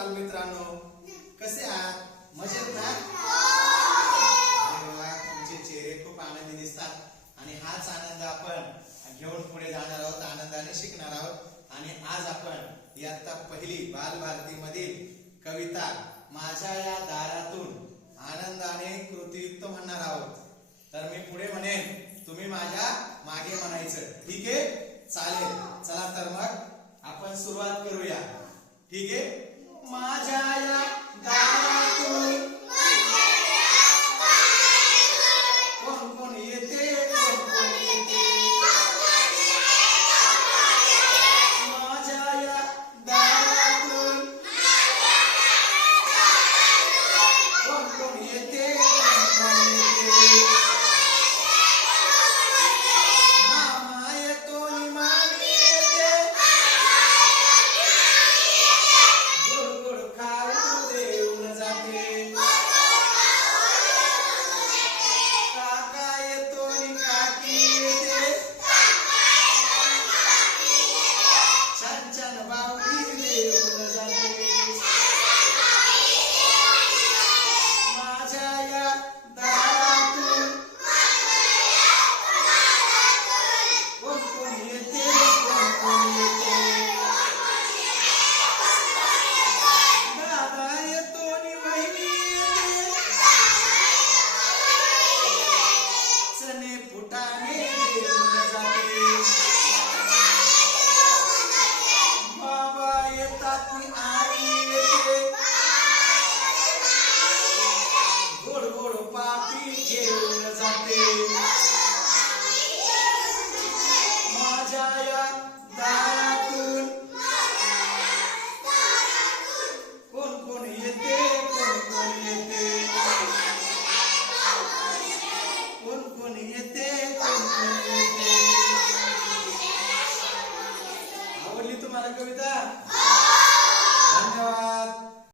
बालमित्रांनो, कसे आहात? मजेत ना? अरे वा, तुमचे चेहरे खूप आनंदी दिसतात आणि हाच आनंद आपण घेऊन पुढे जाणार आहोत, आनंदाने शिकणार आहोत। आणि आज आपण इयत्ता पहिली बालभारती मधील कविता माझ्या या दारातून आनंदाने कृतीयुक्त म्हणणार आहोत। तर मी पुढे म्हणेन, तुम्ही माझ्या मागे म्हणायचं, ठीक आहे? चालेल, चला तर मग आपण सुरुवात करूया, ठीक आहे? माझ्या या दारातून कोण कोण येते, कोण कोण येते, माझ्या या दारातून कोण कोण येते, कोण कोण येते, मामा येतो नि मामी येते, गोड गोड खाऊ देऊन जाते, काका येतो नि काकी येते, छान छान बाहुली देऊन जाते, माझ्या या दारातून कोण कोण येते, कोण कोण येते, दादा येतो नि वहिनी येते, चणे फुटाणे देऊन जाते, बाबा येतात नि आई येते, गोड गोड पापी घेऊन जाते, माझ्या या दारातून कोण कोण येते, कोण कोण येते, कोण कोण येते, कोण कोण येते। आवडली तुम्हाला कविता? धन्यवाद।